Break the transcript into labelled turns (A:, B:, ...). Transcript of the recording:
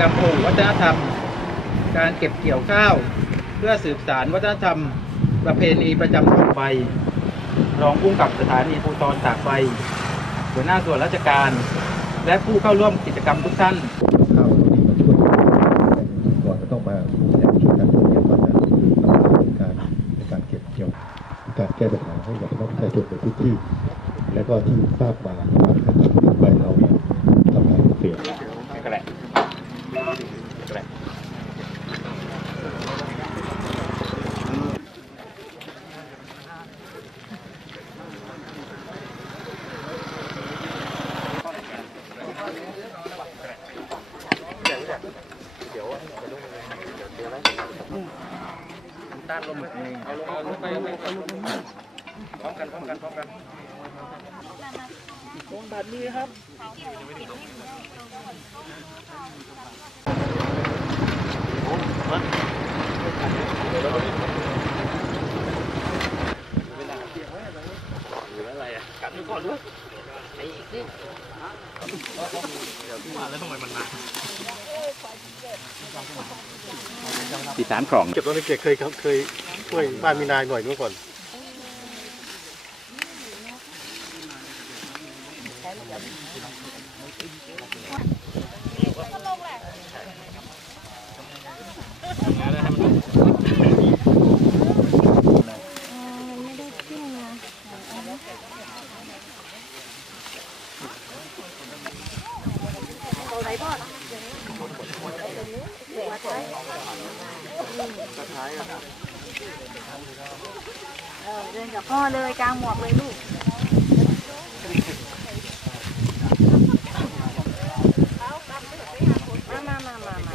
A: กรรมโอวัฒนธรรม การเก็บเกี่ยวข้าว เพื่อสืบสารวัฒนธรรม ประเพณีประจำตากใบ รองผู้กับสถานีภูธรตากใบ หัวหน้าส่วนราชการ และผู้เข้าร่วมกิจกรรมทุกท่าน
B: ข้าวที่มาช่วยก่อนจะต้องมาเนี่ยช่วยกันเก็บก็จะทำในการในการเก็บเกี่ยว การแก้ปัญหาให้กับพี่น้องประชาชนในพื้นที่ และก็ที่ทราบมานะครับในการที่ไปเราเนี่ยทำงานเปลี่ยน
A: ด้านลงไปเอาลงเอาลงไปเอาลงไปพร้อมกันพร้อมกันพร้อมกันลงแบบนี้ครับ
C: หรืออะไรอะกัดดูก่อนด้วย สารของ
D: เก็บตอนเด็กๆเคยครับเคยช่วยบ้านมีนายหน่อยเมื่อก่อน
E: เออเดินกับพ่อเลยกลางหมวกเลยลูก มามามามามา